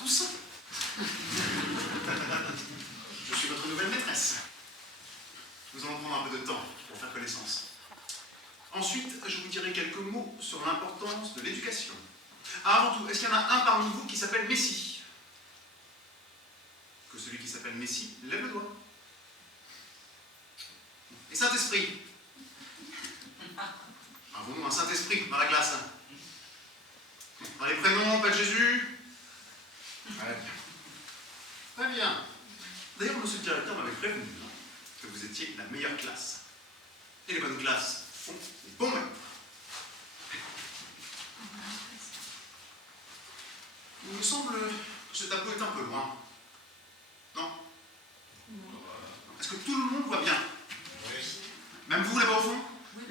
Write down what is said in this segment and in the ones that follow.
tous. Je suis votre nouvelle maîtresse. Nous allons prendre un peu de temps pour faire connaissance. Ensuite, je vous dirai quelques mots sur l'importance de l'éducation. Avant tout, est-ce qu'il y en a un parmi vous qui s'appelle Messi? Que celui qui s'appelle Messi lève le doigt. Et Saint-Esprit? Avons-nous un Saint-Esprit dans la classe? Dans les prénoms, pas de Jésus? Très bien. Très bien. D'ailleurs, monsieur le directeur m'avait prévenu que vous étiez la meilleure classe. Et les bonnes classes font les bons maîtres. Il me semble que ce tableau est un peu loin. Non? Est-ce que tout le monde voit bien? Oui. Même vous là-bas au fond? Oui.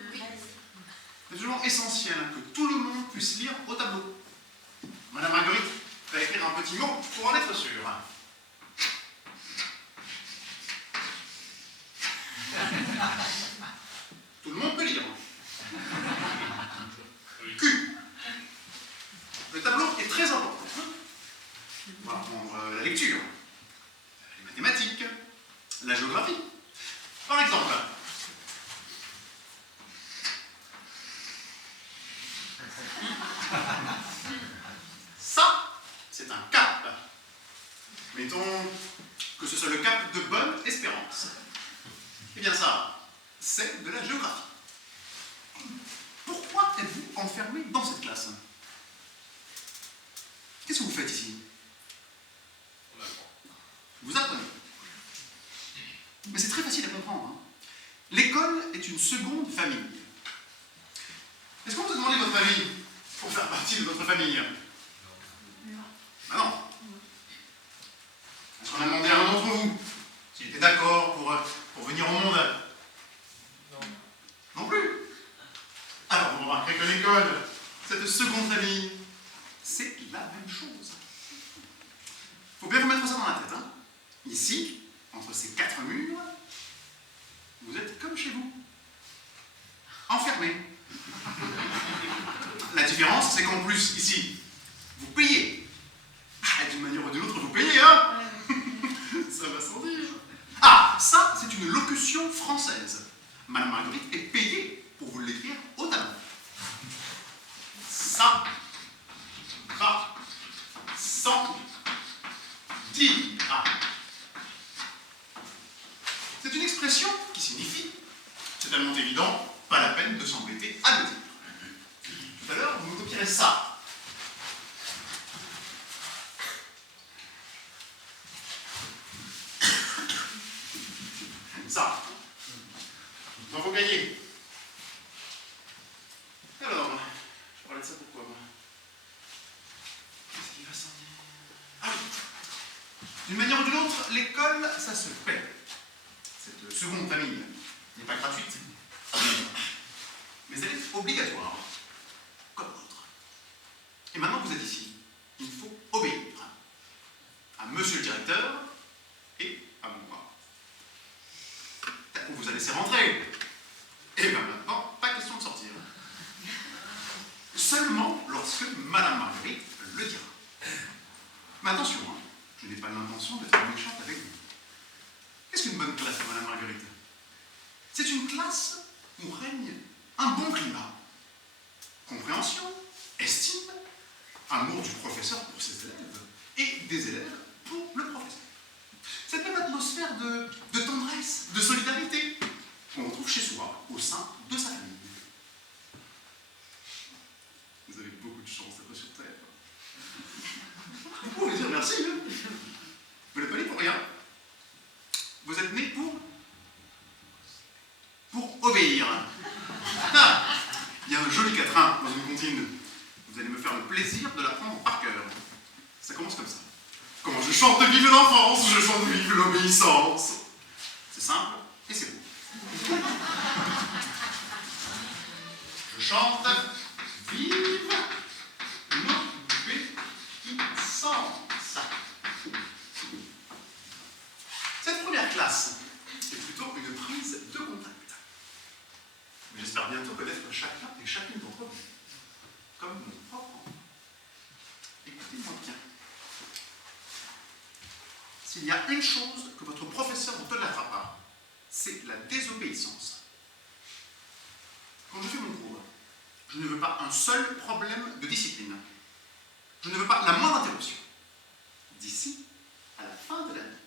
C'est toujours essentiel que tout le monde puisse lire au tableau. Madame Marguerite va écrire un petit mot pour en être sûre. Tout le monde peut lire. Q. Le tableau est très important. On va apprendre la lecture, les mathématiques, la géographie. Par exemple, ça, c'est un cap. Mettons que ce soit le cap de Bonne-Espérance. Eh bien ça, c'est de la géographie. Pourquoi êtes-vous enfermé dans cette classe? Qu'est-ce que vous faites ici? On apprend. Vous apprenez. Mais c'est très facile à comprendre. Hein. L'école est une seconde famille. Est-ce qu'on vous a demandé votre famille pour faire partie de votre famille? Non. Ah non. Est-ce qu'on a demandé à l'un d'entre vous s'il était d'accord pour venir au monde? Non. Non plus. Alors vous remarquerez que l'école, cette seconde famille, c'est la même chose. Il faut bien vous mettre ça dans la tête. Hein. Ici, entre ces quatre murs, vous êtes comme chez vous. Enfermés. La différence, c'est qu'en plus, ici, vous payez. Ah, d'une manière ou d'une autre, vous payez, hein? Ça va sans dire. Ah, ça, c'est une locution française. Madame Marguerite est payée pour vous l'écrire au tableau. Ça va sans dire. C'est une expression qui signifie, c'est tellement évident, pas la peine de s'embêter à le dire. Tout à l'heure, vous me copierez ça. Ça. Dans vos cahiers. Alors, je parlais de ça pourquoi moi? Qu'est-ce qui va s'en dire? Ah oui. D'une manière ou d'une autre, l'école, ça se paie. Cette seconde famille n'est pas gratuite, mais elle est obligatoire, comme l'autre. Et maintenant que vous êtes ici, il faut obéir à monsieur le directeur et à moi. On vous a laissé rentrer. Et bien maintenant, pas question de sortir. Seulement lorsque Madame Marguerite le dira. Mais attention, hein, je n'ai pas l'intention d'être méchante avec vous. Qu'est-ce qu'une bonne classe, Madame Marguerite? C'est une classe où règne un bon climat. Compréhension, estime, amour du professeur pour ses élèves et des élèves pour le professeur. Cette même atmosphère de tendresse, de solidarité qu'on retrouve chez soi, au sein de sa famille. Vous avez beaucoup de chance d'être sur Terre. Vous pouvez dire merci. Hein. Vous n'êtes pas né pour rien. Vous êtes né pour obéir. Ah, il y a un joli quatrain dans une comptine. Vous allez me faire le plaisir de l'apprendre par cœur. Ça commence comme ça. Comment je chante vive l'enfance, je chante vive l'obéissance. C'est simple et c'est beau. Je chante vive l'obéissance. Cette première classe est plutôt une prise de contact. Mais j'espère bientôt connaître chacun et chacune d'entre vous, comme mon propre enfant. Écoutez-moi bien. il y a une chose que votre professeur ne tolérera pas, c'est la désobéissance. Quand je fais mon cours, je ne veux pas un seul problème de discipline. Je ne veux pas la moindre interruption. D'ici à la fin de l'année.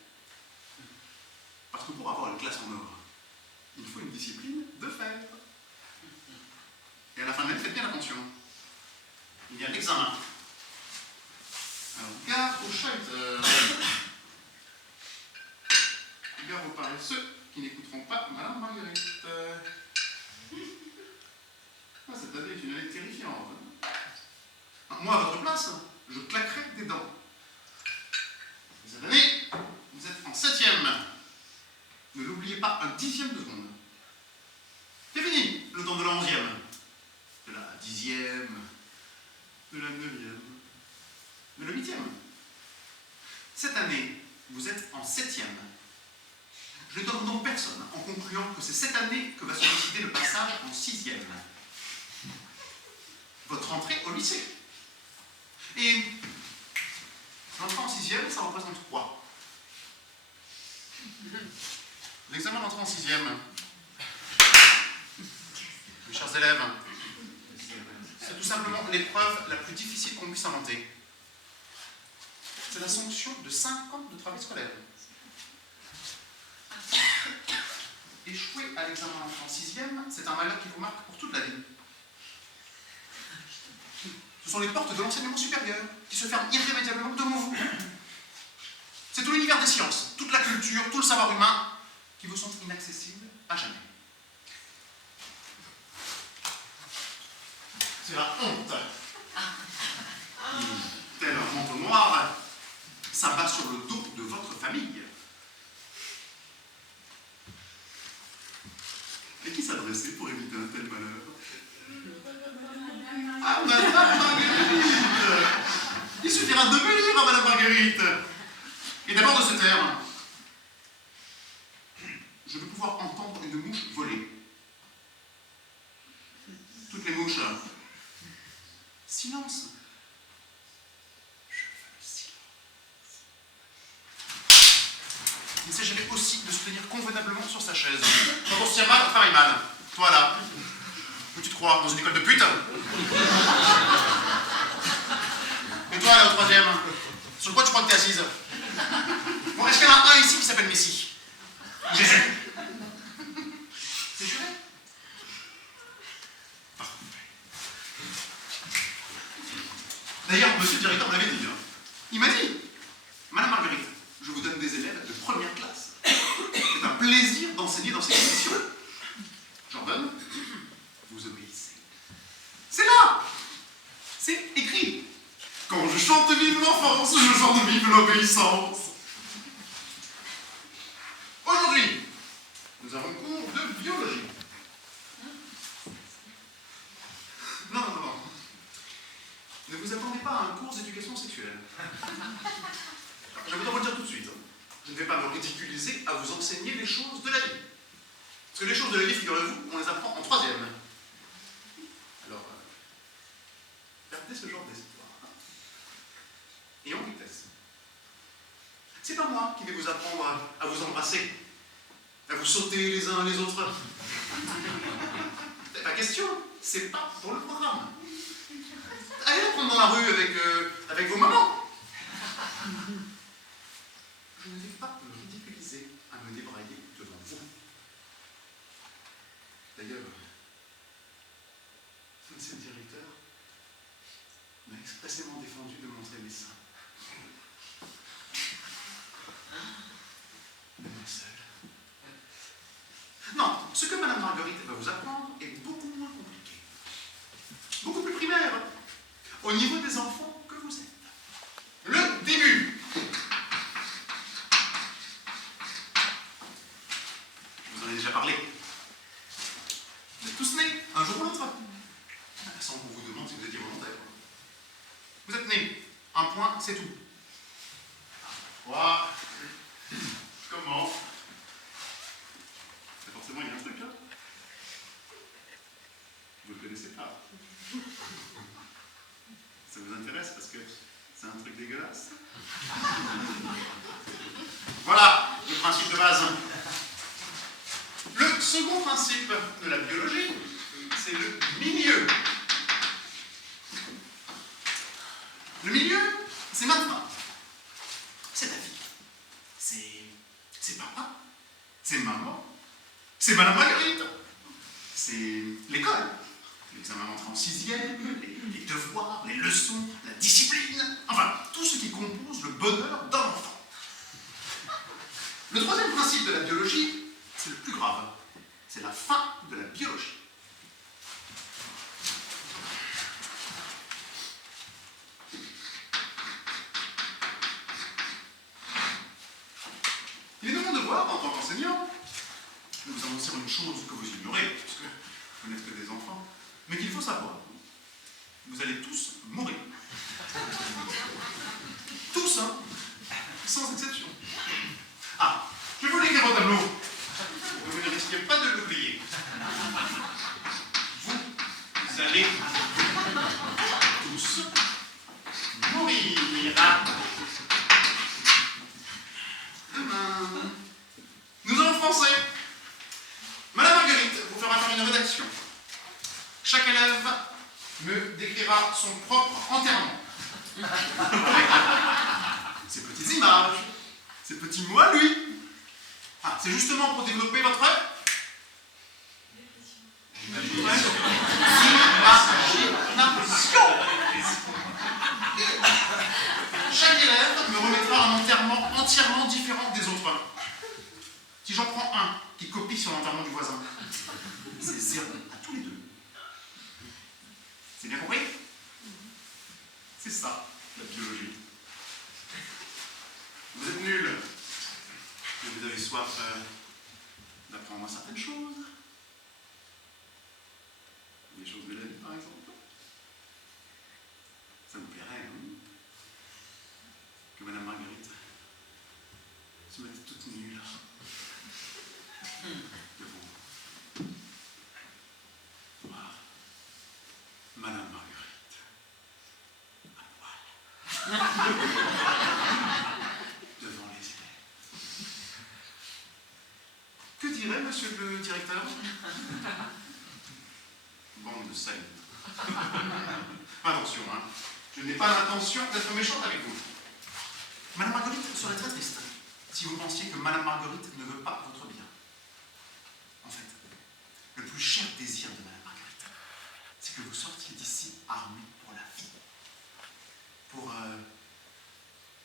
Parce que pour avoir une classe en or, il faut une discipline de fer. Et à la fin de l'année, faites bien attention. Il y a l'examen. Alors, gare aux scheuters. Gare aux paresseux qui n'écouteront pas Madame Marguerite. Cette année est une année terrifiante. Moi, à votre place, je claquerai des dents. Cette année, vous êtes en 7e. Ne l'oubliez pas un dixième de seconde. C'est fini, le temps de la 11e, de la 10e, de la 9e, de la 8e. Cette année, vous êtes en 7e. Je ne donne donc personne en concluant que c'est cette année que va se décider le passage en 6e. Votre entrée au lycée. Et l'entrée en 6e, ça représente quoi? L'examen d'entrée en 6e. Mes chers élèves, c'est tout simplement l'épreuve la plus difficile qu'on puisse inventer. C'est la sanction de 5 ans de travail scolaire. Échouer à l'examen d'entrée en 6e, c'est un malheur qui vous marque pour toute la vie. Ce sont les portes de l'enseignement supérieur qui se ferment irrémédiablement devant vous. C'est tout l'univers des sciences, toute la culture, tout le savoir humain qui vous sont inaccessibles à jamais. C'est la honte. Tel un manteau noir s'abat sur le dos de votre famille. Et qui s'adresser pour éviter un tel malheur? Ah, Madame Marguerite! Il suffira d'obéir à Madame Marguerite. Et d'abord de se taire. Je veux pouvoir entendre une mouche voler. Toutes les mouches. Silence. Je veux le silence. Il s'agirait aussi de se tenir convenablement sur sa chaise. Quand on se tient mal, on travaille mal. Toi là, où tu te crois? Dans une école de pute? Et toi là, au 3e, sur quoi tu crois que t'es assise? Bon, est-ce qu'il y en a un ici qui s'appelle Messi? Jésus? C'est juré? Parfait. D'ailleurs, monsieur le directeur me l'avait dit. Il m'a dit, Madame Marguerite, je vous donne des élèves de première classe. C'est un plaisir d'enseigner dans ces conditions. J'en donne, vous obéissez. C'est là! C'est écrit. Quand je chante vive l'enfance, je chante vive l'obéissance. Aujourd'hui, nous avons cours de biologie. Non. Ne vous attendez pas à un cours d'éducation sexuelle. Je vais vous le dire tout de suite. Je ne vais pas me ridiculiser à vous enseigner les choses de la vie. Parce que les choses de la vie, figurez-vous, on les apprend en 3e. Alors, gardez ce genre d'espoir. Et en vitesse. C'est pas moi qui vais vous apprendre à vous embrasser, à vous sauter les uns les autres. C'est pas question, c'est pas dans le programme. Allez la prendre dans la rue avec vos mamans. Je ne vais pas me ridiculiser à me débrailler devant vous. D'ailleurs, monsieur le directeur m'a expressément défendu de montrer mes seins. Même seul. Non, ce que Madame Marguerite va vous apprendre est beaucoup moins compliqué. Beaucoup plus primaire. Au niveau des enfants que vous êtes. Le début. Je vous en ai déjà parlé. Vous êtes tous nés, un jour ou l'autre. Sans qu'on vous demande si vous étiez volontaire. Vous êtes nés. Un point, c'est tout. Voilà. Comment? Forcément, il y a un truc là. Vous ne le connaissez pas. Ça vous intéresse parce que c'est un truc dégueulasse. Voilà le principe de base. Le second principe de la biologie, c'est le milieu. Le milieu, c'est maintenant. C'est ta fille. C'est papa. C'est maman. C'est Madame Marguerite. C'est l'école. L'examen d'entrée en 6e, les devoirs, les leçons, la discipline. Enfin, tout ce qui compose le bonheur d'un enfant. Le troisième principe de la biologie, c'est le plus grave. C'est la fin de la biologie. Il est de mon devoir, en tant qu'enseignant, de vous annoncer une chose que vous ignorez, parce que vous n'êtes que des enfants, mais qu'il faut savoir. Vous allez tous mourir. Tous, hein, sans exception. Ah, je vais vous l'écrire au tableau. Vous ne risquez pas de l'oublier. Vous allez tous mourir. Nous allons français. Madame Marguerite vous fera faire une rédaction. Chaque élève me décrira son propre enterrement. Ses petites images, ses petits mots à lui. Ah, c'est justement pour développer votre imagination. Chaque élève me remettra un enterrement entièrement différent des autres. Si j'en prends un qui copie sur l'enterrement du voisin, c'est 0 à tous les deux. C'est bien compris? C'est ça, la biologie. Vous êtes nuls. Et vous avez soif d'apprendre certaines choses. Des choses de la vie, par exemple. Ça vous plairait, hein? Que Madame Marguerite se mette toute nue, là. Devant voir Madame Marguerite à poil. Devant les élèves. Que dirait monsieur le directeur? Bande de salauds. Attention, hein. Je n'ai pas l'intention d'être méchante avec vous. Madame Marguerite serait très triste si vous pensiez que Madame Marguerite ne veut pas votre bien. En fait, le plus cher désir de Madame Marguerite, c'est que vous sortiez d'ici armés pour la vie.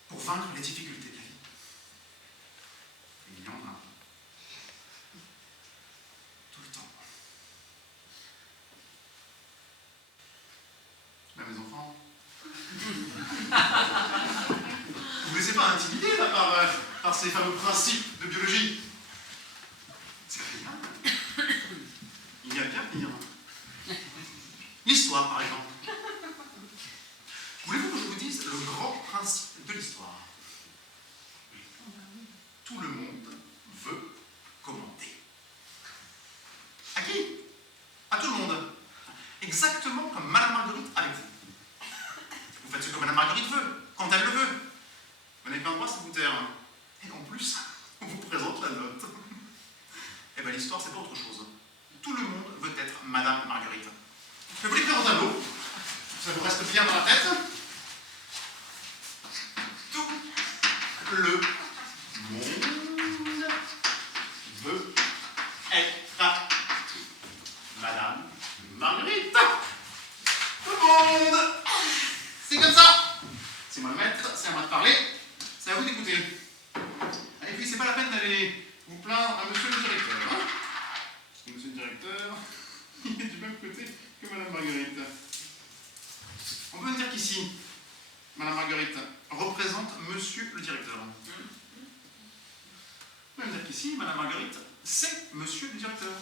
Pour vaincre les difficultés de la vie. Et il y en a. Tout le temps. Là, mes enfants, vous ne vous laissez pas intimider là, par ces fameux principes de biologie. C'est rien. Il y a bien pire. L'histoire, par exemple. Voulez-vous que je vous dise le grand principe de l'histoire? Tout le monde veut commenter. À qui? À tout le monde. Exactement comme Madame Marguerite avec vous. Vous faites ce que Madame Marguerite veut, quand elle le veut. Vous n'avez pas le droit de vous taire. Et en plus, on vous présente la note. Eh bien, l'histoire, c'est pas autre chose. Tout le monde veut être Madame Marguerite. Je vais vous l'écrire au tableau. Ça vous reste bien dans la tête. Tout le monde veut être Madame Marguerite. Tout le monde. C'est comme ça. C'est moi le maître, c'est à moi de parler. C'est à vous d'écouter. Et puis, c'est pas la peine d'aller vous plaindre à monsieur le directeur. Hein? Parce que monsieur le directeur, il est du même côté que Madame Marguerite. On peut dire qu'ici, Madame Marguerite représente monsieur le directeur. On peut dire qu'ici, Madame Marguerite, c'est monsieur le directeur.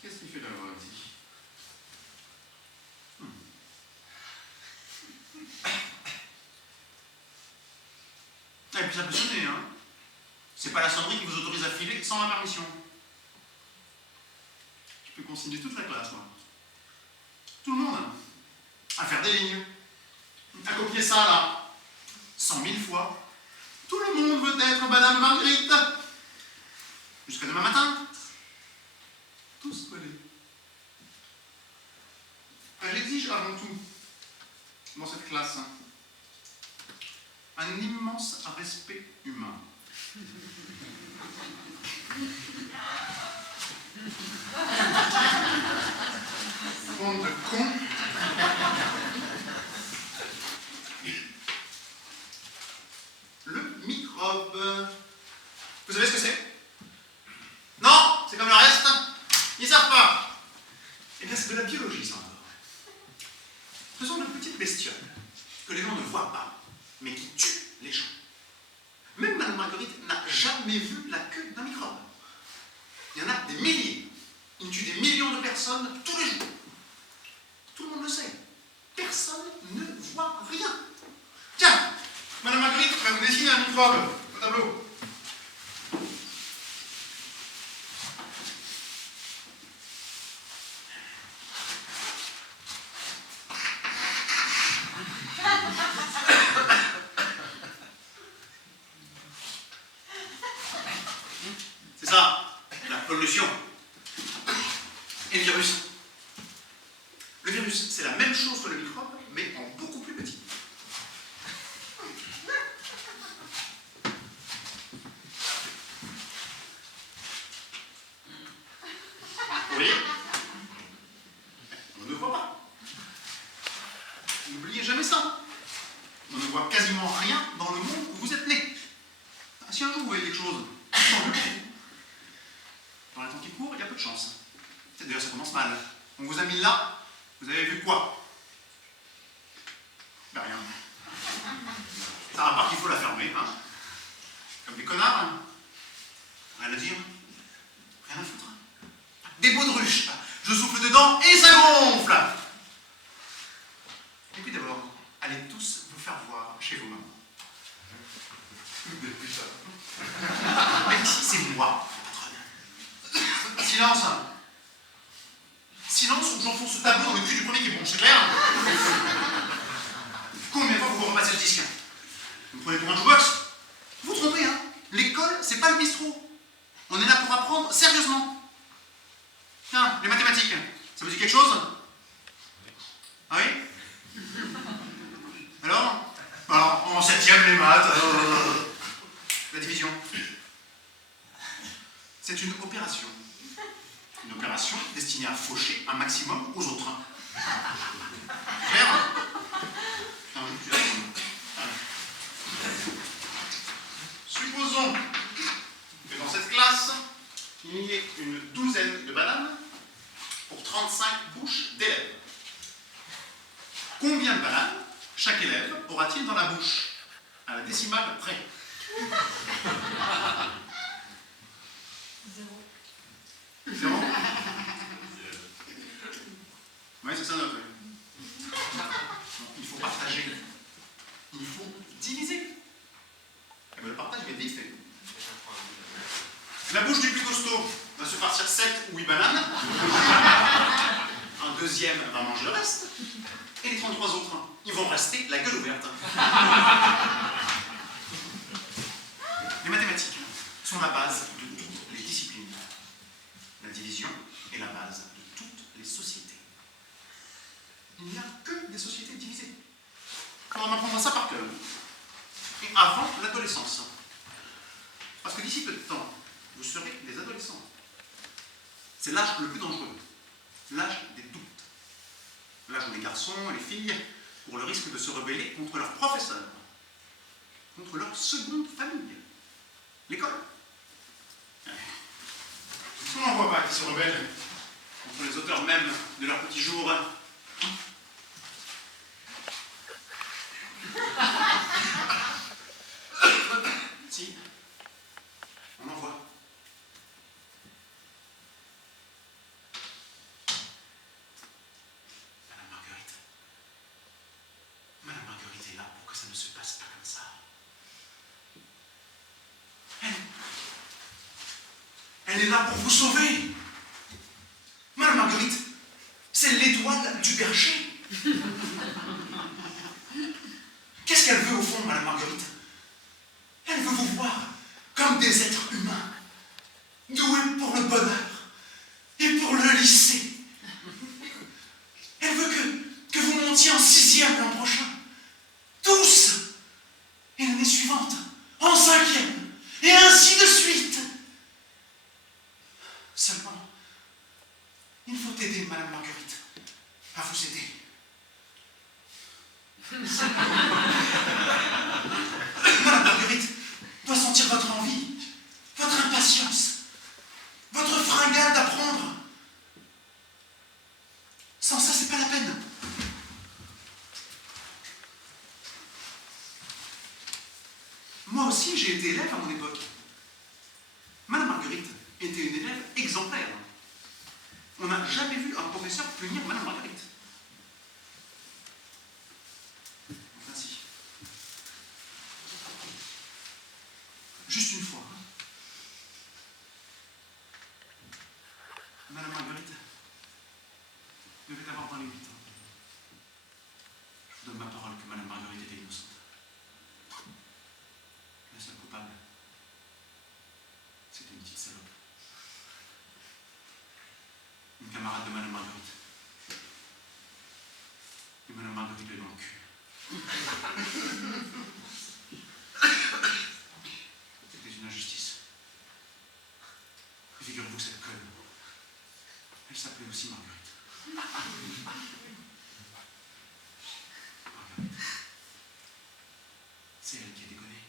Qu'est-ce qu'il fait d'avoir dit? Et puis ça peut sonner, hein. C'est pas la sonnerie qui vous autorise à filer sans ma permission. Je peux consigner toute la classe, moi. Tout le monde. À faire des lignes. À copier ça, là. 100 000 fois. Tout le monde veut être Madame Marguerite. Jusqu'à demain matin. Tous collés. J'exige avant tout, dans cette classe, un immense respect humain. Bande de cons. Le microbe. Vous savez ce que c'est? Non, c'est comme le reste. Ils savent pas. Eh bien, c'est de la biologie, ça encore. Ce sont de petites bestioles que les gens ne voient pas, mais qui tuent les gens. Même Madame Marguerite n'a jamais vu la queue d'un microbe. Il y en a des milliers. Il tue des millions de personnes tous les jours. Tout le monde le sait. Personne ne voit rien. Tiens, Madame Marguerite va vous dessiner un microbe au tableau. C'est ça, la pollution. Et le virus. Le virus, c'est la même chose que le microbe, mais en beaucoup plus petit. Vous voyez? On ne voit pas. N'oubliez jamais ça. On ne voit quasiment rien dans le monde où vous êtes né. Si un jour vous voyez quelque chose, tant mieux. Dans les temps qui courent, il y a peu de chance. D'ailleurs, ça commence mal. On vous a mis là, vous avez vu quoi? Ben rien. Ça va pas qu'il faut la fermer, hein? Comme des connards, hein? Rien à dire. Rien à foutre. Des bouts de ruche. Je souffle dedans et ça gonfle. Et puis d'abord, allez tous vous faire voir chez vos mamans. Depuis ça. Même si c'est moi, patronne. Silence. Silence ou j'enfonce ce tableau dans le cul du premier qui est bon, c'est clair? Combien de fois vous repassez le disque? Vous me prenez pour un jukebox? Vous vous trompez, hein? L'école, c'est pas le bistrot. On est là pour apprendre sérieusement. Tiens, les mathématiques, ça vous dit quelque chose? Ah oui? Alors, en 7e, les maths, la division. C'est une opération. Une opération destinée à faucher un maximum aux autres. Clair? Non, je suis Supposons que dans cette classe, il y ait une douzaine de bananes pour 35 bouches d'élèves. Combien de bananes chaque élève aura-t-il dans la bouche? À la décimale près. 0. Oui, c'est ça notre. Il faut partager. Il faut diviser. Et bien, le partage va être vite fait. La bouche du plus costaud va se partir 7 ou 8 bananes. Un deuxième va manger le reste. Et les 33 autres, ils vont rester la gueule ouverte. Les mathématiques sont la base de toutes les disciplines. La division est la base de toutes les sociétés. Il n'y a que des sociétés divisées. Alors on apprendra ça par cœur. Et avant l'adolescence. Parce que d'ici peu de temps, vous serez des adolescents. C'est l'âge le plus dangereux. L'âge des doutes. L'âge où les garçons et les filles courent le risque de se rebeller contre leurs professeurs. Contre leur seconde famille. L'école. On n'en voit pas qui se rebellent contre les auteurs même de leurs petits jours. Si, on en voit. Madame Marguerite est là pour que ça ne se passe pas comme ça. Elle est là pour vous sauver. Madame Marguerite, c'est l'étoile du berger. Qu'est-ce qu'elle veut au fond, Madame Marguerite? Madame Marguerite doit sentir votre envie, votre impatience, votre fringale d'apprendre. Sans ça, c'est pas la peine. Moi aussi, j'ai été élève à mon époque. Madame Marguerite était une élève exemplaire. On n'a jamais vu un professeur punir Madame Marguerite. Enfin si. Juste une fois. Madame Marguerite devait avoir dans les 8 ans. Je vous donne ma parole que Madame Marguerite était innocente. La seule coupable, c'était une petite salope. Une camarade de Madame Marguerite. Et Madame Marguerite est dans le cul. C'était une injustice. Et figurez-vous que cette conne, elle s'appelait aussi Marguerite. Marguerite. C'est elle qui a déconné.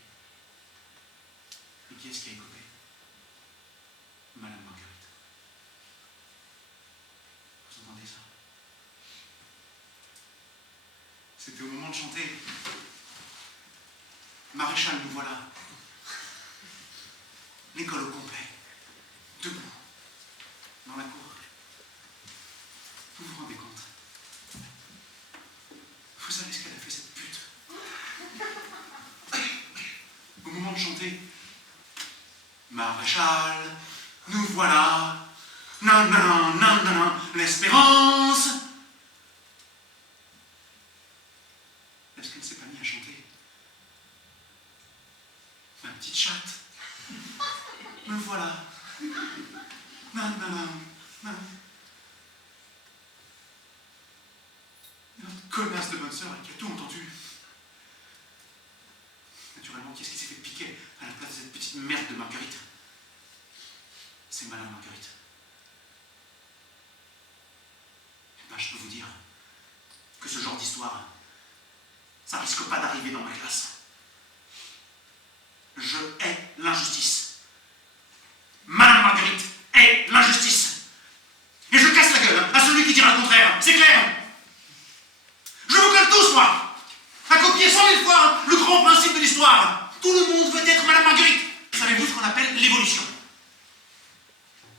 Et qui est-ce qui a écopé? Madame Marguerite. Vous entendez ça? C'était au moment de chanter. Maréchal, nous voilà. L'école au complet. Debout. Dans la cour. Vous vous rendez compte? Vous savez ce qu'elle a fait, cette pute? Au moment de chanter. Maréchal, nous voilà. Non, non, non, non, non, l'espérance. Est-ce qu'elle ne s'est pas mise à chanter? Ma petite chatte. Me voilà. Non, non, non, non. Notre connasse de bonne sœur qui a tout entendu. Naturellement, qu'est-ce qui s'est fait piquer à la place de cette petite merde de Marguerite? C'est Madame Marguerite. Eh ben, je peux vous dire que ce genre d'histoire, ça risque pas d'arriver dans ma classe. Je hais l'injustice. Madame Marguerite hait l'injustice. Et je casse la gueule à celui qui dira le contraire. C'est clair? Je vous colle tous, moi, à copier 100 000 fois le grand principe de l'histoire. Tout le monde veut être Madame Marguerite. Savez-vous ce qu'on appelle l'évolution?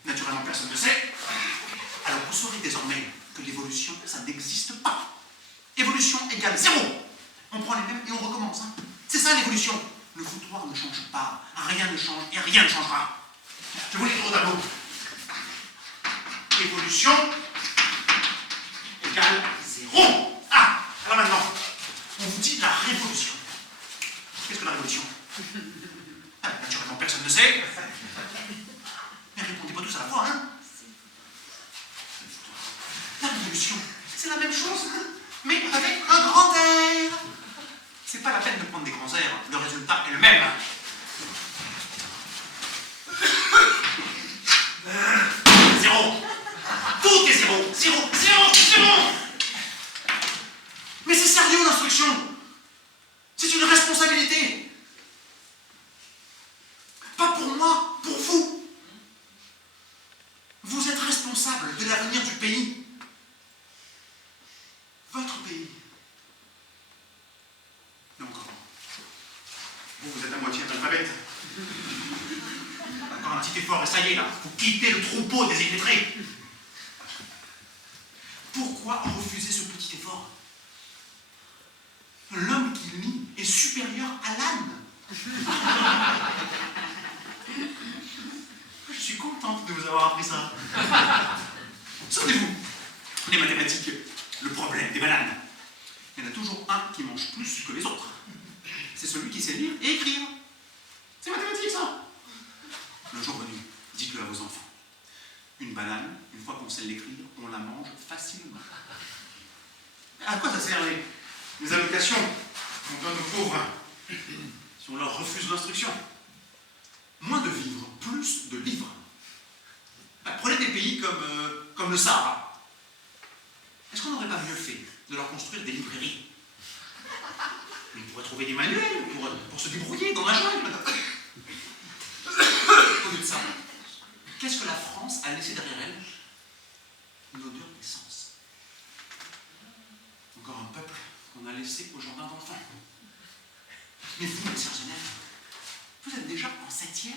Naturellement, personne ne sait. Alors vous saurez désormais que l'évolution, ça n'existe pas. Évolution égale 0. On prend les mêmes et on recommence. Hein. C'est ça l'évolution. Le foutoir ne change pas. Rien ne change et rien ne changera. Je vous lis trop d'abord. Évolution égale 0. Ah, alors maintenant, on vous dit la révolution. Qu'est-ce que la révolution? Ah, naturellement, personne ne sait. Mais répondez pas tous à la fois, hein? La révolution, c'est la même chose, mais avec un grand R. C'est pas la peine de prendre des grands airs, le résultat est le même. Zéro. Tout est zéro. Zéro, zéro, zéro. Mais c'est sérieux l'instruction. C'est une responsabilité. Pas pour moi, pour vous. Vous êtes responsable de l'avenir du pays. Votre pays. Et encore. Vous êtes à moitié analphabète. Encore un petit effort et ça y est là. Vous quittez le troupeau des illettrés. Pourquoi refuser ce petit effort? L'homme qui lit est supérieur à l'âne. Je suis contente de vous avoir appris ça. Souvenez-vous, les mathématiques, le problème des bananes. Il y en a toujours un qui mange plus que les autres. C'est celui qui sait lire et écrire. C'est mathématique ça. Le jour venu, dites-le à vos enfants. Une banane, une fois qu'on sait l'écrire, on la mange facilement. À quoi ça sert les allocations qu'on donne aux pauvres si on leur refuse l'instruction? Moins de vivres, plus de livres. Prenez des pays comme le Sahara. Est-ce qu'on n'aurait pas mieux fait de leur construire des librairies? trouver des manuels pour se débrouiller dans la jungle. Au lieu de ça, qu'est-ce que la France a laissé derrière elle? Une odeur d'essence. Encore un peuple qu'on a laissé au jardin d'enfants. Mais vous, mes sœurs élèves, vous êtes déjà en 7e.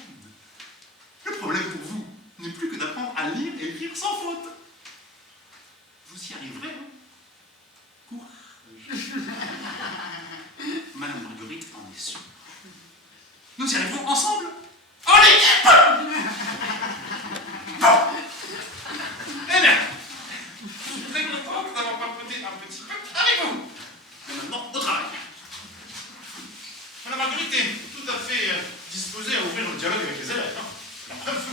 Le problème pour vous n'est plus que d'apprendre à lire et écrire sans faute. Vous y arriverez, hein? Courage. Madame Marguerite en est sûre. Nous y arriverons ensemble. En équipe! Bon. Eh bien, je suis très contente d'avoir papoté un petit peu avec vous. Mais maintenant, au travail. Madame Marguerite est tout à fait disposée à ouvrir le dialogue avec les élèves. Hein. La preuve.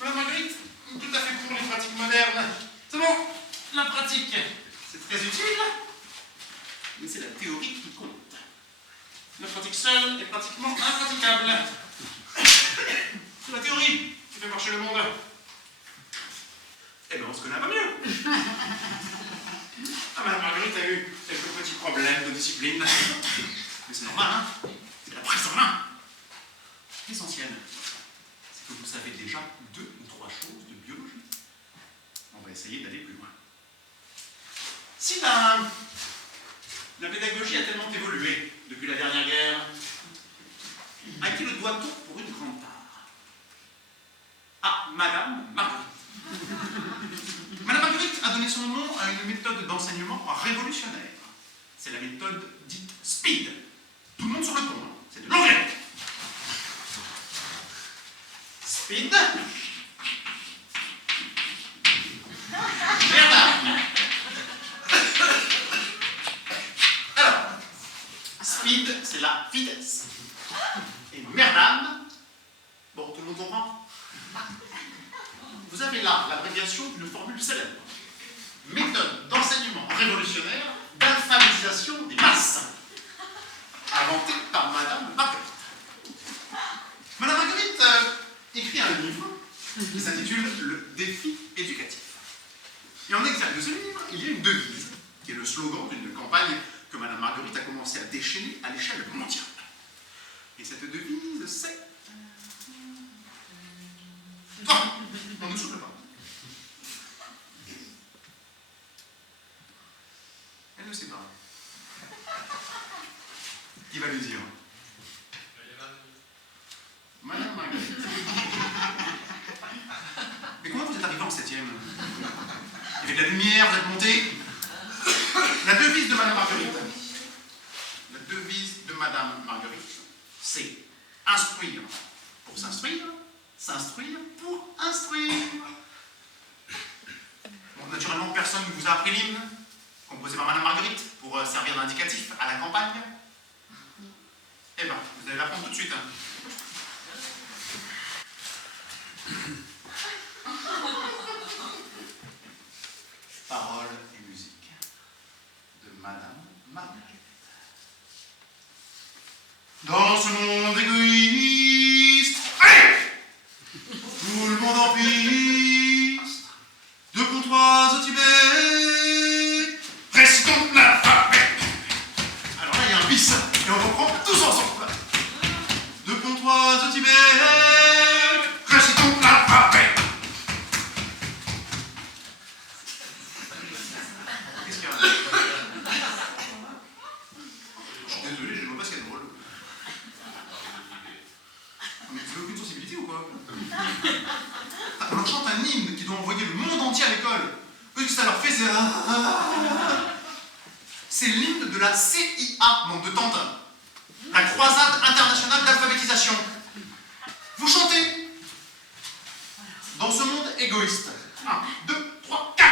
Madame Marguerite, tout à fait pour les pratiques modernes. C'est bon, la pratique, c'est très utile, mais c'est la théorie qui compte. La pratique seule est pratiquement impraticable. C'est la théorie qui fait marcher le monde. Eh bien, on se connaît un peu mieux. Ah, Madame Marguerite a eu quelques petits problèmes de discipline. Mais c'est normal, hein? C'est la prise en main. L'essentiel, c'est que vous savez déjà 2 ou 3 choses de biologie. On va essayer d'aller plus loin. Si la pédagogie a tellement évolué depuis la dernière guerre, à qui le doit-on pour une grande part? À Madame Marguerite. Madame Marguerite a donné son nom à une méthode d'enseignement révolutionnaire. C'est la méthode dite SPEED. Tout le monde sur le pont, hein. C'est de l'anglais. SPEED. Merdame. Alors, SPEED, c'est la vitesse. Et merdame, bon, tout le monde comprend? Vous avez là l'abréviation d'une formule célèbre. Méthode d'enseignement révolutionnaire d'alphabétisation des masses. Inventée par Madame Marguerite. Madame Marguerite écrit un livre qui s'intitule Le défi éducatif. Et en exergue de ce livre, il y a une devise, qui est le slogan d'une campagne que Madame Marguerite a commencé à déchaîner à l'échelle mondiale. Et cette devise, c'est... Oh, on ne souffle pas. Elle ne sait pas. Qui va lui dire? Madame Marguerite. Mais comment vous êtes arrivé en 7e? Il y avait de la lumière, vous êtes monté? La devise de Madame Marguerite. La devise de Madame Marguerite, c'est instruire pour s'instruire, s'instruire pour instruire. Bon, naturellement, personne ne vous a appris l'hymne, composé par Madame Marguerite, pour servir d'indicatif à la campagne. Eh bien, vous allez l'apprendre tout de suite. Hein. Paroles et musique de Madame Marguerite. Dans ce monde égoïste, allez, tout le monde en piste, de Pontoise au Tibet, restons l'alphabet. Alors là, il y a un bis, et on reprend tous ensemble. De Pontoise au Tibet, restons l'alphabet. Qu'est-ce qu'il y a? Je suis désolé, je ne vois pas ce qu'il y a de drôle. Mais vous n'avez aucune sensibilité ou quoi? On leur chante un hymne qui doit envoyer le monde entier à l'école. Qu'est-ce que ça leur fait? C'est l'hymne de la CIA, donc de Tantin. La croisade internationale d'alphabétisation. Vous chantez dans ce monde égoïste. 1, 2, 3, 4.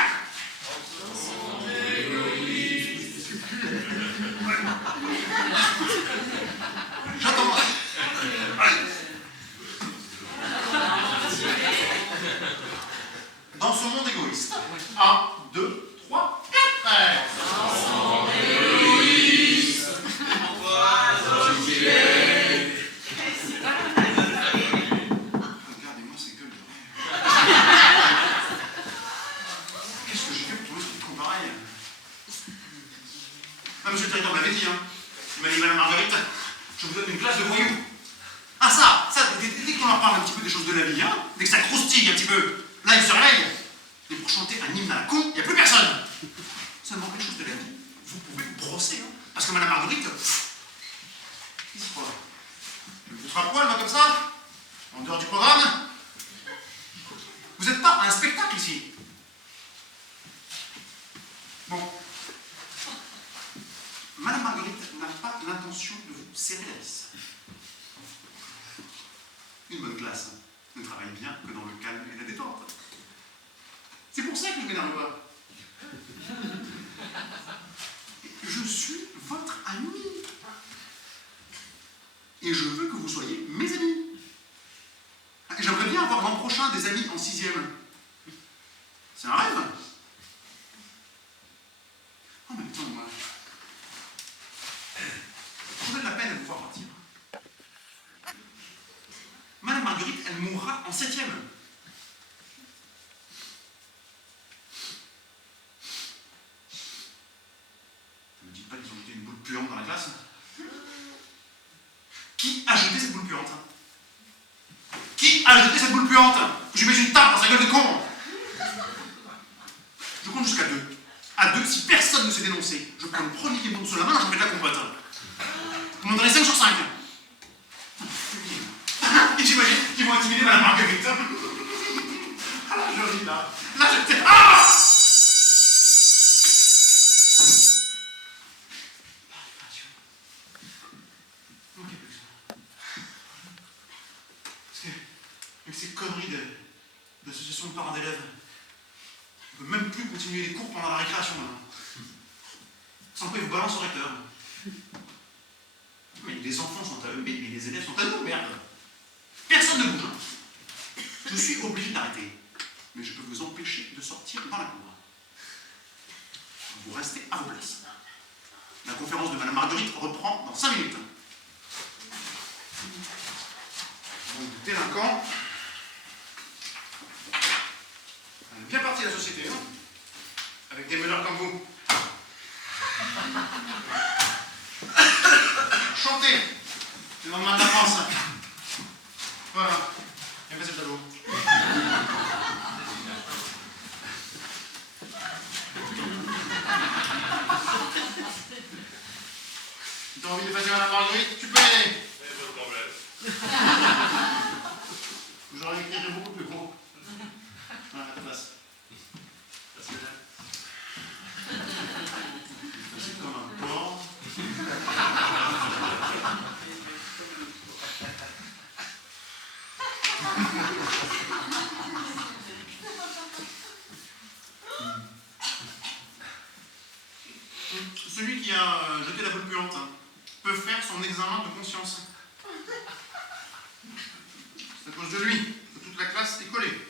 J'attends. Dans ce monde égoïste. 1, 2, 3, 4. Dans ce monde égoïste. Regardez-moi ces gueules de rêve. Ah, monsieur le directeur me l'avait dit, hein. Il m'a dit, Madame Marguerite, je vous donne une classe de voyous. Ah, ça, dès qu'on leur parle un petit peu des choses de la vie, hein, dès que ça croustille un petit peu, là, ils se réveillent. Et pour chanter un hymne à la con, il n'y a plus personne. Seulement les choses de la vie, vous pouvez vous brosser, hein. Parce que Madame Marguerite, qu'est-ce qu'il faut là? Vous serez à poil, là, comme ça? En dehors du programme? Vous n'êtes pas à un spectacle ici. Bon. Madame Marguerite n'a pas l'intention de vous serrer la vis. Une bonne classe ne travaille bien que dans le calme et la détente. C'est pour ça que je ne m'énerve pas. Je suis votre ami. Et je veux que vous soyez mes amis. J'aimerais bien avoir l'an prochain des amis en 6e. C'est un rêve. En même temps, moi, j'aurais de la peine à vous voir partir. Madame Marguerite, elle mourra en 7e. Ne me dites pas qu'ils ont jeté une boule puante dans la classe. Qui a jeté cette boule puante? Qui a jeté cette boule puante? Que je mette une tarte dans sa gueule de con. Je compte jusqu'à 2. À 2, si personne ne s'est dénoncé, je prends le premier qui me tombe sous la main, j'en fais de la compote. Vous m'en donnez 5 sur 5. Et j'imagine qu'ils vont intimider Madame Marguerite. Ah là, je ris là. Là, j'étais. Ah! Avec ces conneries d'association de parents d'élèves, on ne peut même plus continuer les cours pendant la récréation. Là. Sans quoi ils vous balancent au recteur. Mais les enfants sont à eux, mais les élèves sont à nous, merde. Personne ne bouge. Je suis obligé d'arrêter. Mais je peux vous empêcher de sortir dans la cour. Vous restez à vos places. La conférence de Madame Marguerite reprend dans 5 minutes. Donc, délinquants. On est bien parti de la société, hein, avec des meneurs comme vous. Chantez, c'est le lendemain de la France. Voilà, viens passer le tableau. Si t'as envie de passer Madame Marguerite, tu peux y aller. Pas de problème. J'aurais écrit beaucoup plus gros. Voilà, à ta place. Merci, madame. C'est comme un porc. Celui qui a jeté la boule puante peut faire son examen de conscience. C'est à cause de lui que toute la classe est collée.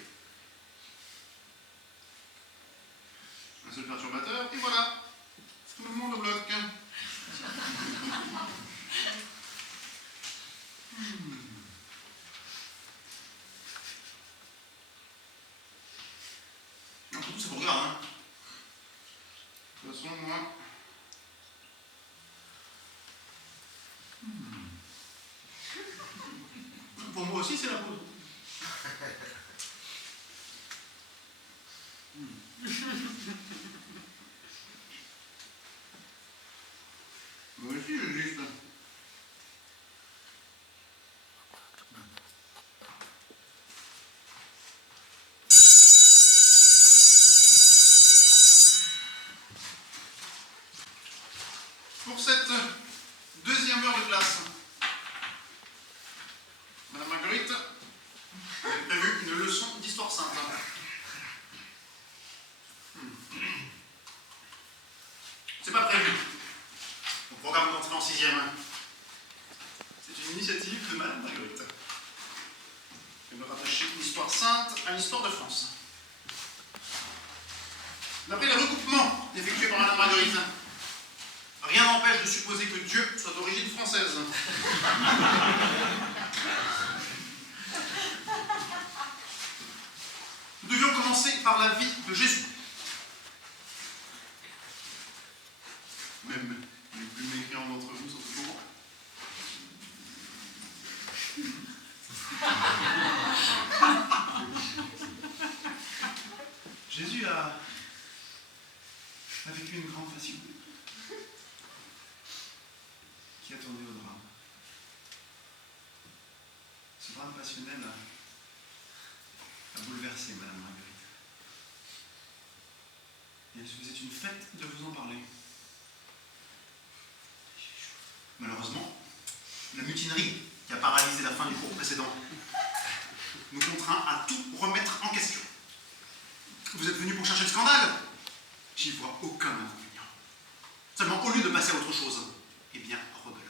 Un seul perturbateur, et voilà. Tout le monde au bloc. Non, surtout, ça vous regarde, hein. De toute façon, moi. Pour moi aussi, c'est la pause. Moi aussi, je juste. Pour cette deuxième heure de classe, Madame Marguerite avait prévu une leçon d'histoire simple. C'est pas prévu au programme d'entrée en 6e. C'est une initiative de Madame Marguerite. Elle me rattacher l'histoire sainte à l'histoire de France. D'après les recoupements effectués par Madame Marguerite, rien n'empêche de supposer que Dieu soit d'origine française. Nous devions commencer par la vie de Jésus. Même relationnel a bouleversé Madame Marguerite. Et elle se faisait une fête de vous en parler. Malheureusement, la mutinerie qui a paralysé la fin du cours précédent nous contraint à tout remettre en question. Vous êtes venu pour chercher le scandale? J'y vois aucun inconvénient. Seulement, au lieu de passer à autre chose, eh bien, rebelote.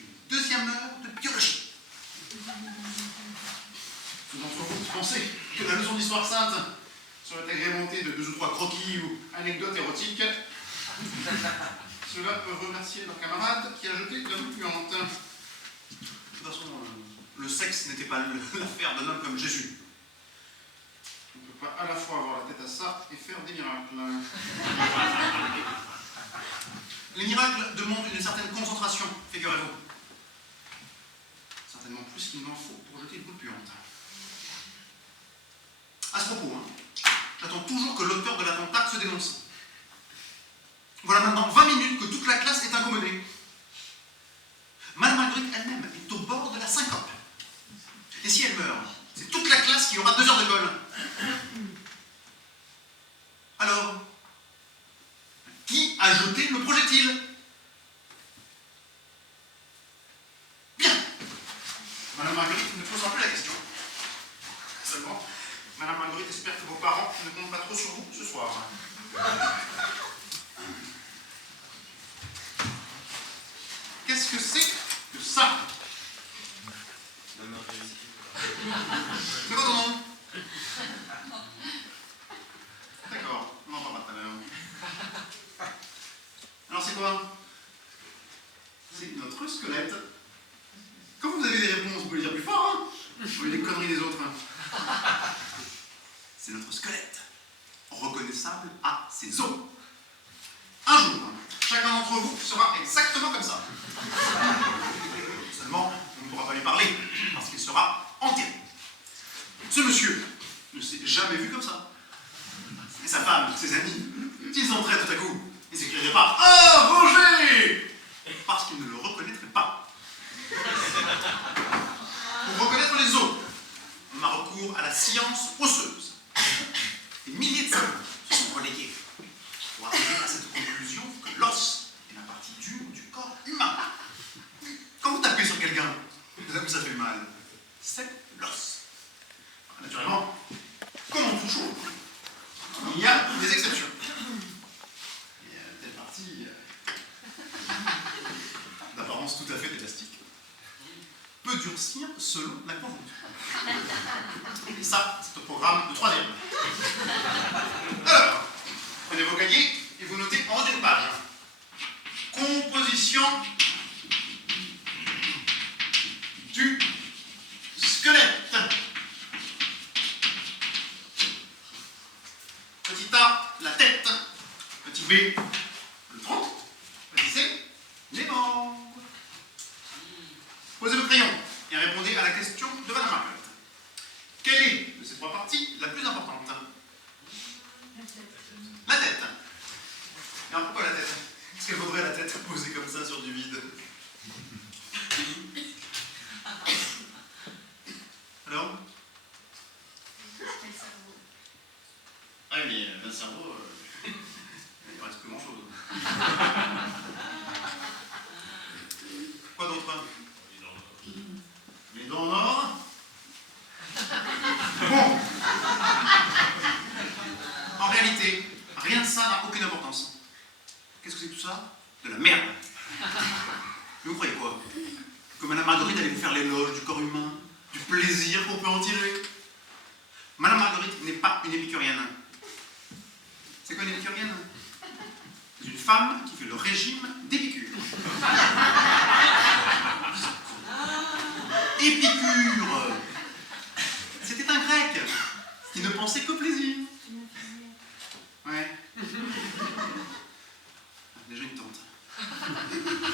Une deuxième heure de biologie. Ceux d'entre vous qui pensaient que la leçon d'histoire sainte serait agrémentée de 2 ou 3 croquis ou anecdotes érotiques, ceux-là peuvent remercier leur camarade qui a jeté de la boue puante. De toute façon, le sexe n'était pas l'affaire d'un homme comme Jésus. On ne peut pas à la fois avoir la tête à ça et faire des miracles. Les miracles demandent une certaine concentration, figurez-vous. Certainement plus qu'il n'en faut pour jeter une boule puante. À ce propos, j'attends toujours que l'auteur de l'attentat se dénonce. Voilà maintenant 20 minutes que toute la classe est incommodée. Madame Marguerite elle-même est au bord de la syncope. Et si elle meurt, c'est toute la classe qui aura 2 heures de colle. Alors, qui a jeté le projectile? Bien. Madame Marguerite ne posera plus la question. Seulement, Madame Marguerite espère que vos parents ne comptent pas trop sur vous ce soir. Qu'est-ce que c'est que ça? C'est quoi ton nom? D'accord, on en parlera tout à l'heure. Alors c'est quoi? C'est notre squelette. Quand vous avez des réponses, vous pouvez le dire plus fort, hein? Vous voyez les conneries des autres. C'est notre squelette, reconnaissable à ses os. Un jour, chacun d'entre vous sera exactement comme ça. Seulement, on ne pourra pas lui parler, parce qu'il sera enterré. Ce monsieur ne s'est jamais vu comme ça. Et sa femme, ses amis, s'ils entraient tout à coup, ils s'écrieraient pas « Ah, Roger !» parce qu'ils ne le reconnaîtraient pas. Pour reconnaître les os, on a recours à la science osseuse. Des milliers de savants se sont relayés pour arriver à cette conclusion que l'os est la partie dure du corps humain. Quand vous tapez sur quelqu'un, là où ça fait mal, c'est l'os. Naturellement, comme en toujours, il y a des exceptions. Et telle partie, d'apparence tout à fait élastique, peut durcir selon la conjoncture. Et ça, c'est au programme de 3e. Alors, prenez vos cahiers et vous notez en haut d'une page. Composition du squelette. Petit A, la tête. Petit B, le tronc. Petit C, les membres. Posez le crayon et répondez à la question de Madame Marguerite. Quelle est de ces 3 parties la plus importante? La tête. Et alors pourquoi la tête? Est-ce qu'elle vaudrait la tête posée comme ça sur du vide? Alors? Ah mais le cerveau, il ne reste plus grand-chose. Quoi d'autre? Les dents en or. Bon. En réalité, rien de ça n'a aucune importance. Qu'est-ce que c'est tout ça? De la merde. Mais vous croyez quoi? Que Madame Marguerite allait vous faire l'éloge du corps humain, du plaisir qu'on peut en tirer? Madame Marguerite n'est pas une épicurienne. C'est quoi une épicurienne? C'est une femme qui fait le régime d'Épicure. Épicure, c'était un grec qui ne pensait qu'au plaisir. Ouais. Déjà une tante.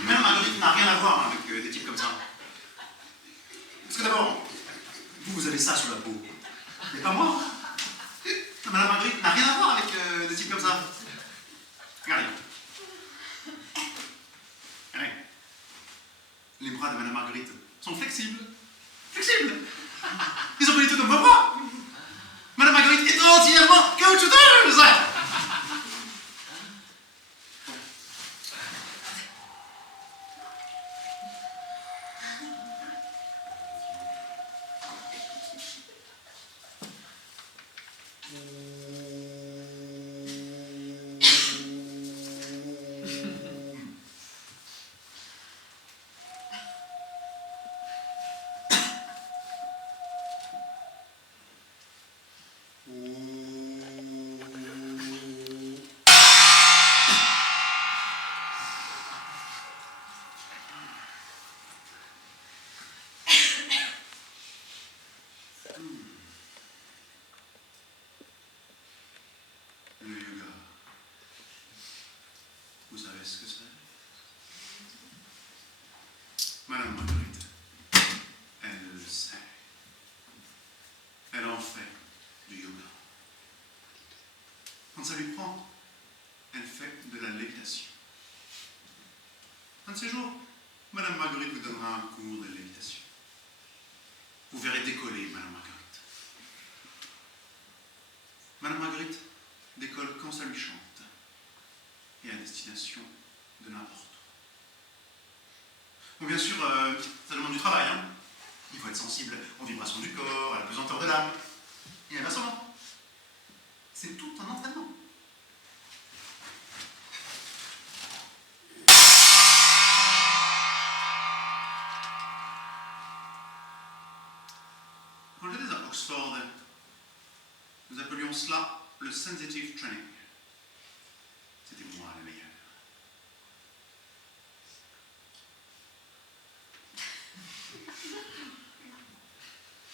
Même Marguerite n'a rien à voir avec des types comme ça. Parce que d'abord, vous avez ça sous la peau. Mais pas moi. Madame Marguerite n'a rien à voir avec des types comme ça. Regardez. Regardez. Les bras de Madame Marguerite sont flexibles. Flexibles. Ils ont pris les tout comme vos bras. Madame Marguerite est entièrement caoutchouteuse. Le yoga. Vous savez ce que c'est? Madame Marguerite, elle le sait. Elle en fait du yoga. Quand ça lui prend, elle fait de la lévitation. Un de ces jours, Madame Marguerite vous donnera un cours de lévitation. Vous verrez décoller Madame Marguerite. Madame Marguerite décolle quand ça lui chante et à destination de n'importe où. Bon, bien sûr, ça demande du travail, hein. Il faut être sensible aux vibrations du corps, à la pesanteur de l'âme. Et inversement. C'est tout un entraînement. Quand j'étais à Oxford, nous appelions cela le sensitive training. C'était moi le meilleur.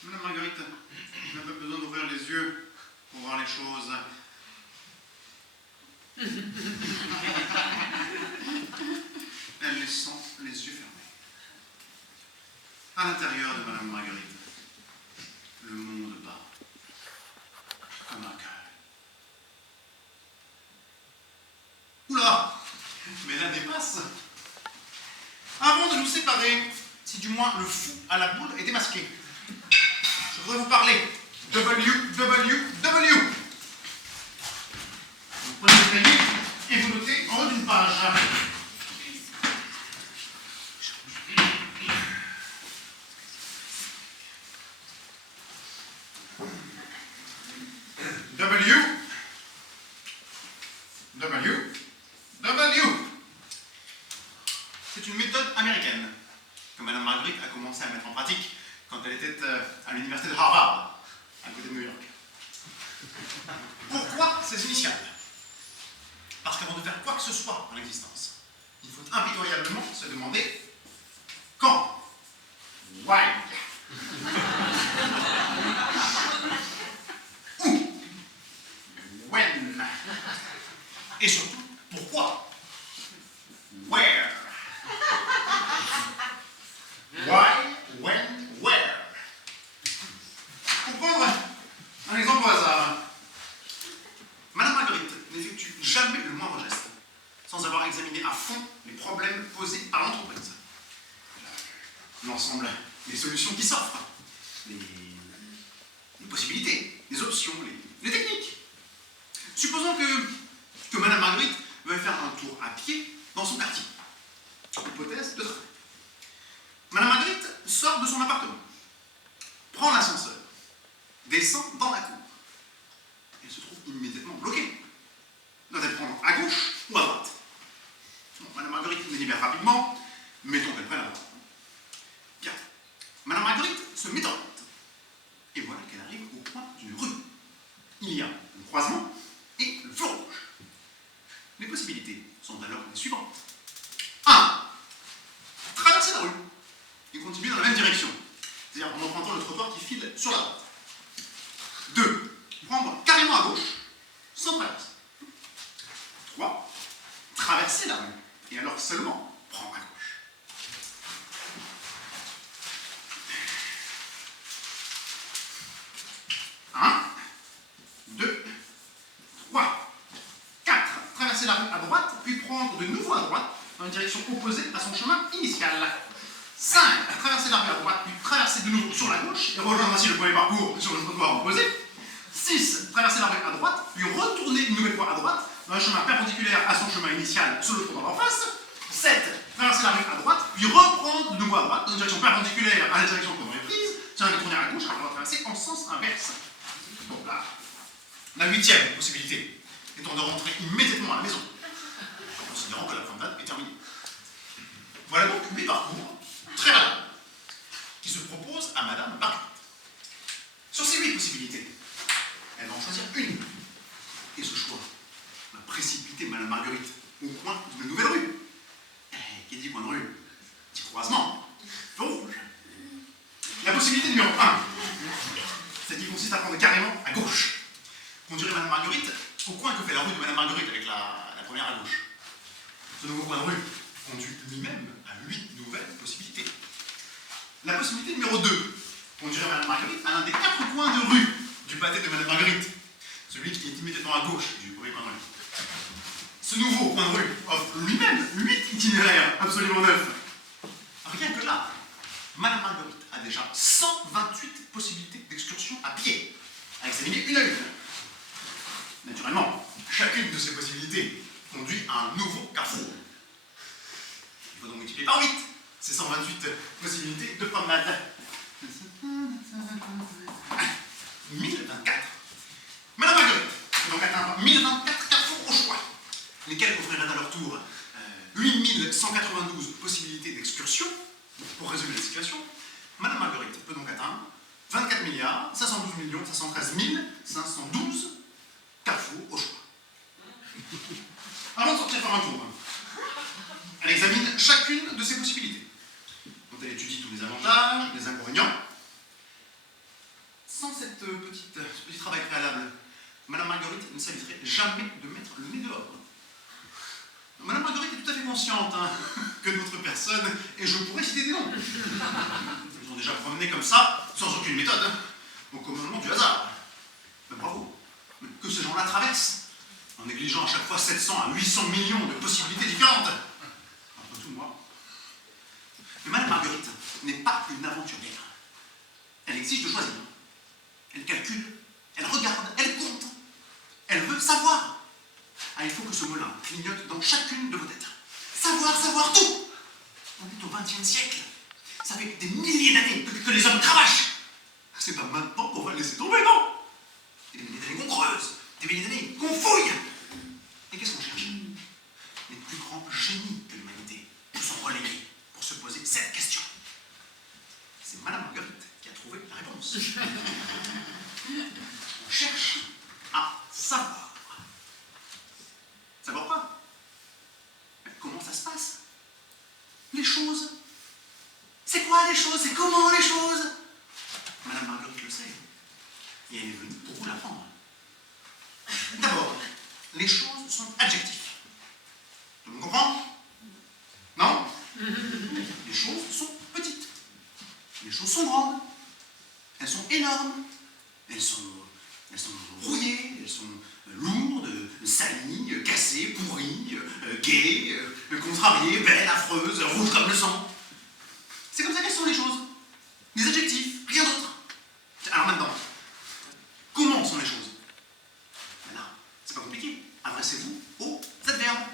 Madame Marguerite n'a pas besoin d'ouvrir les yeux pour voir les choses. Elle les sent les yeux fermés. À l'intérieur de Madame Marguerite, le monde bat comme un cœur. Oula! Mais l'année passe. Avant de nous séparer, si du moins le fou à la boule est démasqué, je voudrais vous parler. WWW. Vous prenez le cahier et vous notez en haut d'une page. C'est une méthode américaine que Madame Marguerite a commencé à mettre en pratique quand elle était à l'université de Harvard, à côté de New York. Pourquoi ces initiales? Parce qu'avant de faire quoi que ce soit dans l'existence, il faut impitoyablement se demander quand. Why? Où? When? Et surtout, pourquoi? Where? Why? When? Where? Pour prendre un exemple au hasard, Madame Marguerite n'effectue jamais le moindre geste sans avoir examiné à fond les problèmes posés par l'entreprise. L'ensemble des solutions qui s'offrent, les possibilités, les options, les techniques. Supposons que Madame Marguerite veuille faire un tour à pied dans son quartier. Hypothèse de travail. Madame Marguerite sort de son appartement, prend l'ascenseur, descend dans la cour. Elle se trouve immédiatement bloquée. Doit-elle prendre à gauche ou à droite? Bon, Madame Marguerite délibère rapidement, mettons qu'elle prenne à droite. Bien. Madame Marguerite se met en route. Et voilà qu'elle arrive au coin d'une rue. Il y a le croisement et le feu rouge. Les possibilités sont alors les suivantes. 1. Traverser la rue et continuer dans la même direction, c'est-à-dire en empruntant le trottoir qui file sur la droite. 2. Prendre carrément à gauche, sans traverser. 3. Traverser la rue, et alors seulement prendre à gauche. 1, 2, 3, 4. Traverser la rue à droite, puis prendre de nouveau à droite, dans une direction opposée à son chemin initial. 5. Traverser la rue à droite, puis traverser de nouveau sur la gauche et rejoindre ainsi le premier parcours sur le trottoir opposé. 6. Traverser la rue à droite, puis retourner une nouvelle fois à droite dans un chemin perpendiculaire à son chemin initial sur le trottoir en face. 7. Traverser la rue à droite, puis reprendre de nouveau à droite dans une direction perpendiculaire à la direction que l'on est prise, tiens, retourner à gauche après avoir traversé en sens inverse. Bon, là, la 8e possibilité étant de rentrer immédiatement à la maison, considérant que la promenade est terminée. Voilà donc 8 parcours très valables qui se proposent à Madame Marguerite. Sur ces 8 possibilités, elle va en choisir une. Et ce choix va précipiter Madame Marguerite au coin d'une nouvelle rue. Qui dit coin de rue? Petit croisement, feu rouge. La possibilité numéro 1, celle qui consiste à prendre carrément à gauche. Conduire Madame Marguerite au coin que fait la rue de Madame Marguerite avec la première à gauche. Ce nouveau coin de rue conduit lui-même à 8 nouvelles possibilités. La possibilité numéro 2, conduire Madame Marguerite à l'un des 4 coins de rue du pâté de Madame Marguerite, celui qui est immédiatement à gauche du premier coin de rue. Ce nouveau coin de rue offre lui-même 8 itinéraires absolument neufs. Rien que là, Madame Marguerite a déjà 128 possibilités d'excursion à pied, à examiner une à une. Naturellement, chacune de ces possibilités conduit à un nouveau carrefour. Il faut donc multiplier par 8 ces 128 possibilités de promenade. 1024. Madame Marguerite peut donc atteindre 1024 carrefours au choix, lesquels offriraient à leur tour 8192 possibilités d'excursion. Pour résumer la situation, Madame Marguerite peut donc atteindre 24 milliards 512 513 512 carrefours au choix. Avant de sortir faire un tour, elle examine chacune de ces possibilités, dont elle étudie tous les avantages, les inconvénients. Sans ce petit travail préalable, Madame Marguerite ne s'éviterait jamais de mettre le nez dehors. Madame Marguerite est tout à fait consciente que d'autres personnes, et je pourrais citer des noms, ils ont déjà promené comme ça, sans aucune méthode, au commandement du hasard. Mais bravo, mais que ces gens-là traversent, en négligeant à chaque fois 700 à 800 millions de possibilités différentes. Entre tout moi. Mais Madame Marguerite n'est pas une aventurière. Elle exige de choisir. Elle calcule, elle regarde, elle compte. Elle veut savoir. Ah, il faut que ce moulin clignote dans chacune de vos têtes. Savoir tout. On est au XXe siècle. Ça fait des milliers d'années que les hommes cravachent. C'est pas maintenant qu'on va le laisser tomber, non? Des milliers d'années qu'on creuse, des milliers d'années qu'on fouille. Et qu'est-ce qu'on cherche? Les plus grands génies de l'humanité sont relayés pour se poser cette question. C'est Madame Marguerite qui a trouvé la réponse. On cherche à savoir. Savoir quoi? Comment ça se passe? Les choses. C'est quoi les choses? C'est comment les choses? Madame Marguerite le sait. Et elle est venue pour vous l'apprendre. D'abord, les choses sont adjectifs. Tout le monde comprend? Non? Les choses sont petites. Les choses sont grandes. Elles sont énormes. Elles sont rouillées. Elles sont lourdes, salies, cassées, pourries, gaies, contrariées, belles, affreuses, rouges comme le sang. C'est comme ça qu'elles sont les choses. Des adjectifs, rien d'autre. Alors maintenant, comment sont les choses? Là, c'est pas compliqué. Adressez-vous aux adverbes.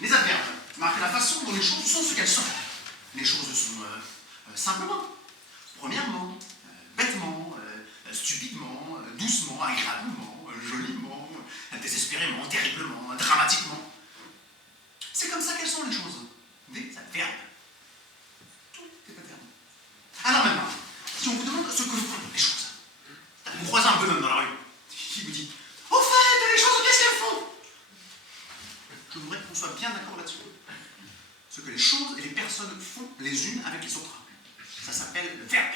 Les adverbes marquent la façon dont les choses sont ce qu'elles sont. Les choses sont simplement, premièrement, bêtement, stupidement, doucement, agréablement, joliment, désespérément, terriblement, dramatiquement. C'est comme ça qu'elles sont les choses. Des adverbes. Tout est adverbe. Alors maintenant, si on vous demande ce que font les choses, vous croisez un bonhomme dans la rue, qui vous dit « Au fait, les choses, qu'est-ce qu'elles font ?» Je voudrais qu'on soit bien d'accord là-dessus. Ce que les choses et les personnes font les unes avec les autres. Ça s'appelle le verbe.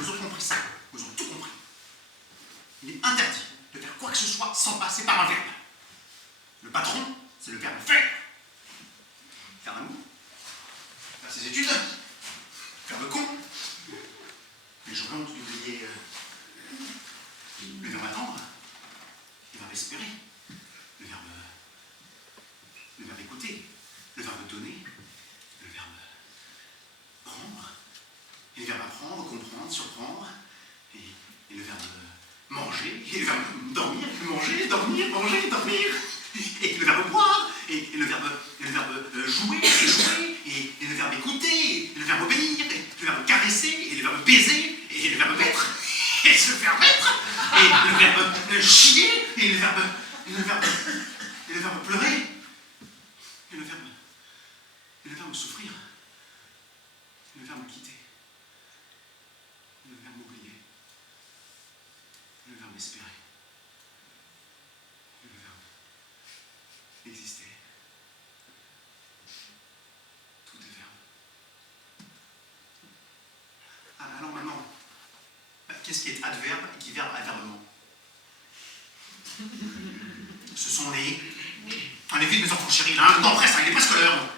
Vous aurez compris ça. Vous aurez tout compris. Il est interdit de faire quoi que ce soit sans passer par un verbe. Le patron, c'est le verbe faire. Faire l'amour, faire ses études, faire le con. Mais je compte oublier le verbe attendre, le verbe espérer, le verbe écouter, le verbe donner, le verbe Et le verbe apprendre, comprendre, surprendre, et le verbe manger, et le verbe dormir, manger, dormir, manger, dormir, et le verbe boire, et le verbe jouer, et le verbe écouter, et le verbe obéir, et le verbe caresser, et le verbe baiser, et le verbe mettre, et se faire mettre, et le verbe chier, et le verbe pleurer, et le verbe souffrir, et le verbe quitter, et le verbe oublier, et le verbe espérer, et le verbe exister. Tout est verbe. Alors maintenant, qu'est-ce qui est adverbe et qui verbe adverbement? Ce sont les... Allez vite mes enfants chéris, là, le temps presse, il est presque l'heure.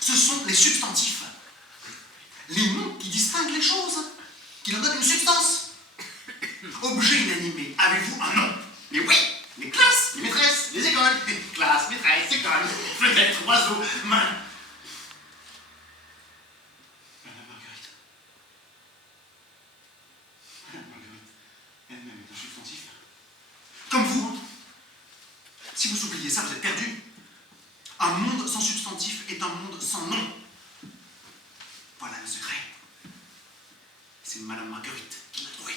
Ce sont les substantifs. Les mots qui distinguent les choses, qui leur donnent une substance. Objet inanimé, avez-vous un nom? Mais oui, les classes, les maîtresses, les écoles, les classes, maîtresses, écoles, fenêtres, oiseaux, mains. Madame Marguerite. Madame Marguerite, elle-même est un substantif. Comme vous, si vous oubliez ça, vous êtes perdu. Un monde sans substantif est un monde sans nom. Voilà le secret. C'est Madame Marguerite qui l'a trouvé.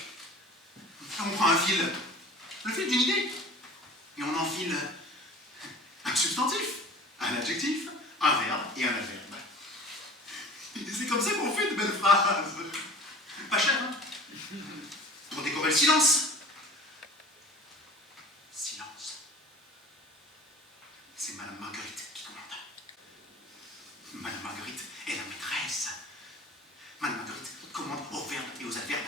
On prend un fil, le fil d'une idée, et on enfile un substantif, un adjectif, un verbe et un adverbe. Et c'est comme ça qu'on fait de belles phrases. Pas cher, hein? Pour décorer le silence. Silence. C'est Madame Marguerite qui commande. Madame Marguerite est la maîtresse. Madame Marguerite commande aux verbes et aux adverbes.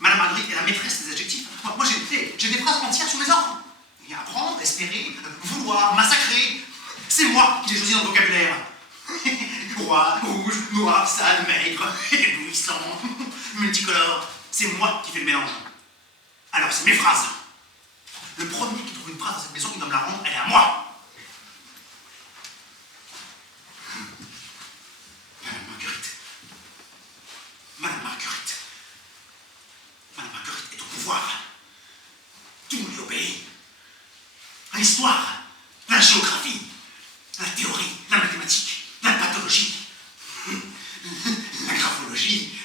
Madame Marguerite est la maîtresse des adjectifs. Moi j'ai des phrases entières sur mes ordres. Et apprendre, espérer, vouloir, massacrer. C'est moi qui les choisis dans le vocabulaire. Roi, rouge, noir, sale, maigre, éblouissant, multicolore. C'est moi qui fais le mélange. Alors c'est mes phrases. Le premier qui trouve une phrase dans cette maison, il doit me la rendre, elle est à moi. Madame Marguerite. Madame Marguerite. Madame Marguerite est au pouvoir. Tout lui obéit. À l'histoire, la géographie, la théorie, la mathématique, la pathologie, la graphologie,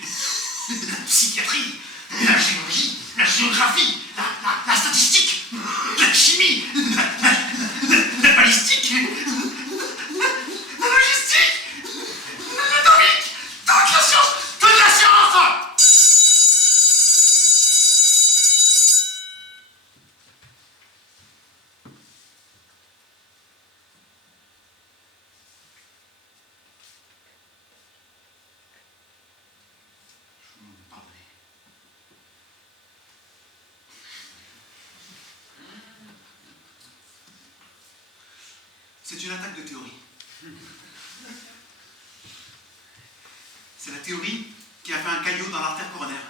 la psychiatrie, la géologie, la géographie, la statistique, la chimie, la balistique, la logistique, l'atomique, toute la science, toute la science. Je vous demande de pardonner. C'est une attaque de théorie. C'est la théorie qui a fait un caillot dans l'artère coronaire.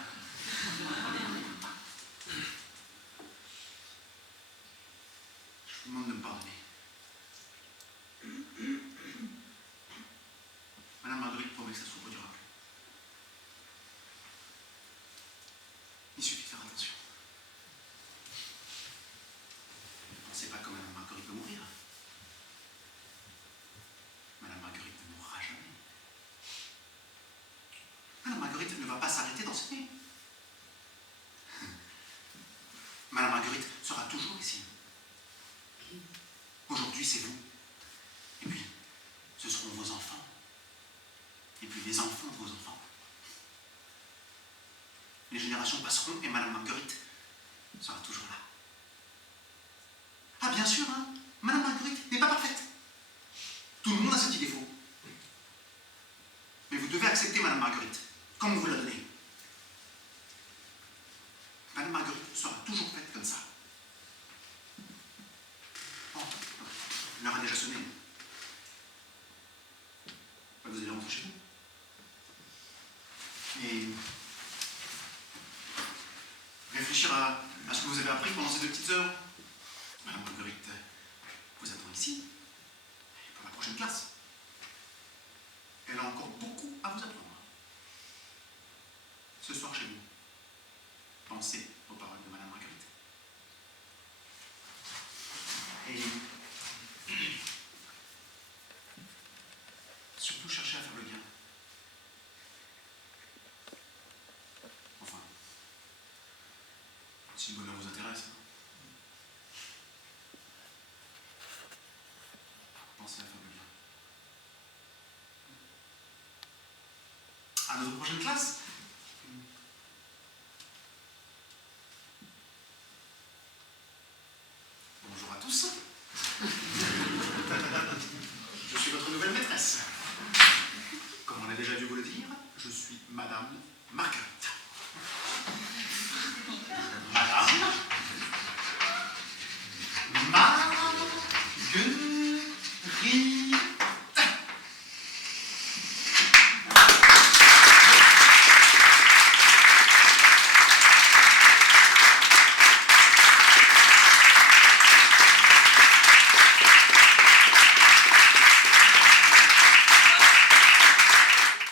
Je vous demande de me pardonner. Madame Marguerite promet que ça se reproduira plus. Il suffit de faire attention. Ne pensez pas que Madame Marguerite peut mourir. Madame Marguerite ne mourra jamais. Madame Marguerite ne va pas s'arrêter d'enseigner. Madame Marguerite sera toujours ici. Aujourd'hui, c'est vous. Et puis, ce seront vos enfants. Et puis, les enfants de vos enfants. Les générations passeront et Madame Marguerite sera toujours là. Ah, bien sûr, hein, Madame Marguerite n'est pas parfaite. Tout le monde a ses petits défauts. Mais vous devez accepter Madame Marguerite, comme on vous l'a donné. Madame Marguerite sera toujours faite comme ça. Oh, l'heure a déjà sonné. Vous allez rentrer chez vous. Et réfléchir à ce que vous avez appris pendant ces 2 petites heures. Madame Marguerite vous attend ici, pour la prochaine classe. Elle a encore beaucoup à vous apprendre. ce soir chez vous, pensez aux paroles de Madame Marguerite. Et surtout cherchez à faire le bien. Enfin, si le bonheur vous intéresse. Pensez à faire le bien. À notre prochaine classe. Bonjour à tous. Je suis votre nouvelle maîtresse. Comme on a déjà dû vous le dire, je suis Madame